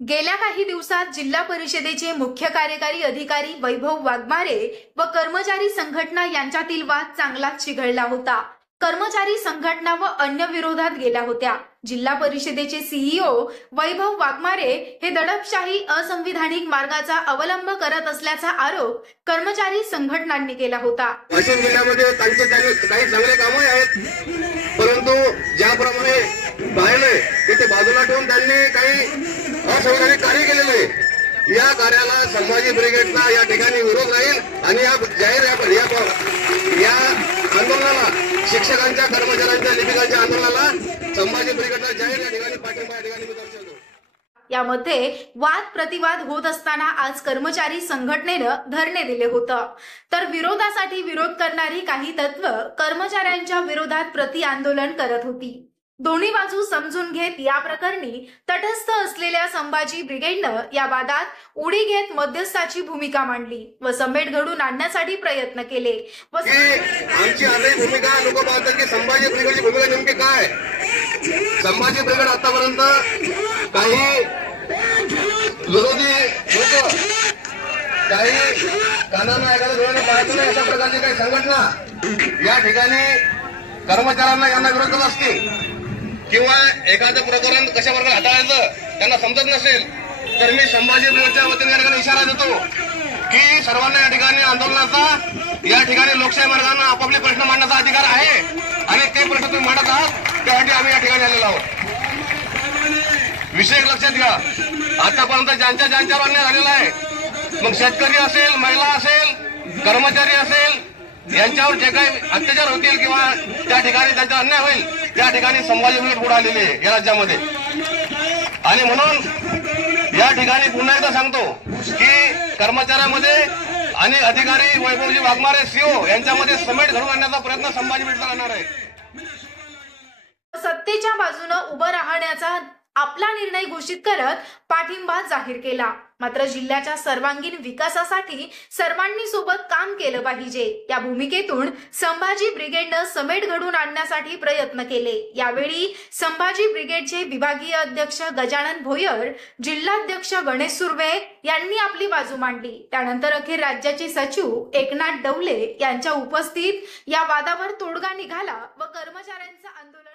गेल्या काही दिवसात जिल्हा परिषदेचे मुख्य कार्यकारी अधिकारी वैभव वाघमारे व कर्मचारी संघटना यांच्यातील वाद चांगलाच चिघळला होता। कर्मचारी संघटना व अन्य विरोधात गेल्या होत्या। जिल्हा परिषदेचे सीईओ वैभव वाघमारे हे दडपशाही असंविधानिक मार्गाचा अवलंब करत असल्याचा आरोप कर्मचारी संघटनांनी केला होता। वाशिम जिल्ह्यामध्ये काही चांगले कामं आहेत, परंतु ज्याप्रमाणे पाहिलंय तिथे बाजूला ठेवून त्यांनी काही असंविधानिक कार्य केलेलं आहे। या कार्याला संभाजी ब्रिगेडचा या ठिकाणी विरोध राहील आणि या जाहीर या आंदोलनाला, शिक्षकांच्या, कर्मचाऱ्यांच्या, लिपिकांच्या आंदोलनाला संभाजी ब्रिगेडचा जाहीर या ठिकाणी पाठिंबा या ठिकाणी दर्शवतो। यामध्ये वाद प्रतिवाद होत असताना आज कर्मचारी संघटनेनं धरणे दिले होतं, तर विरोधासाठी विरोध करणारी काही तत्व कर्मचाऱ्यांच्या विरोधात प्रति आंदोलन करत होती। दोन्ही बाजू समजून घेत या प्रकरणी तटस्थ असलेल्या संभाजी ब्रिगेडनं या वादात उडी घेत मध्यस्थाची भूमिका मांडली व समेट घडून आणण्यासाठी प्रयत्न केले। आमची आजही भूमिका लोक पाहतात की संभाजी ब्रिगेडची भूमिका नेमकी काय। संभाजी ब्रिगेड आतापर्यंत काही विरोधी लोक, काही कानांना ऐकायला डोळ्याने पाहत नाही अशा प्रकारची काही संघटना या ठिकाणी कर्मचाऱ्यांना यांना विरोध करत असतील किंवा एखादं प्रकरण कशा प्रकारे हाताळायचं त्यांना समजत नसेल, तर मी संभाजी ब्रिगेडच्या वतीने या ठिकाणी इशारा देतो की सर्वांना या ठिकाणी आंदोलनाचा, या ठिकाणी लोकशाही मार्गाने आपापले प्रश्न मांडण्याचा अधिकार आहे आणि ते प्रश्न तुम्ही मांडत आहात, त्यासाठी आम्ही या ठिकाणी आलेलो आहोत। विषय लक्षात घ्या, आतापर्यंत ज्यांच्यावर अन्याय झालेला आहे, मग शेतकरी असेल, महिला असेल, कर्मचारी असेल, यांच्यावर जे काही अत्याचार होतील किंवा त्या ठिकाणी त्यांचा अन्याय होईल, त्या ठिकाणी संभाजी ब्रिगेड पुढे आलेली आहे या राज्यामध्ये। आणि म्हणून या ठिकाणी पुन्हा एकदा सांगतो की कर्मचाऱ्यांमध्ये आणि अधिकारी वैभवजी वाघमारे सीओ यांच्यामध्ये समेट घडवून आणण्याचा प्रयत्न संभाजी ब्रिगेडचा करणार आहे। सत्तेच्या बाजूने उभं राहण्याचा आपला निर्णय घोषित करत पाठिंबा जाहीर केला। मात्र जिल्ह्याच्या सर्वांगीण विकासासाठी सर्वांनी सोबत काम केलं पाहिजे या भूमिकेतून संभाजी ब्रिगेडनं समेट घडून आणण्यासाठी प्रयत्न केले। यावेळी संभाजी ब्रिगेडचे विभागीय अध्यक्ष गजानन भोयर, जिल्हाध्यक्ष गणेश सुर्वे यांनी आपली बाजू मांडली। त्यानंतर अखेर राज्याचे सचिव एकनाथ डवले यांच्या उपस्थित या वादावर तोडगा निघाला व कर्मचाऱ्यांचं आंदोलन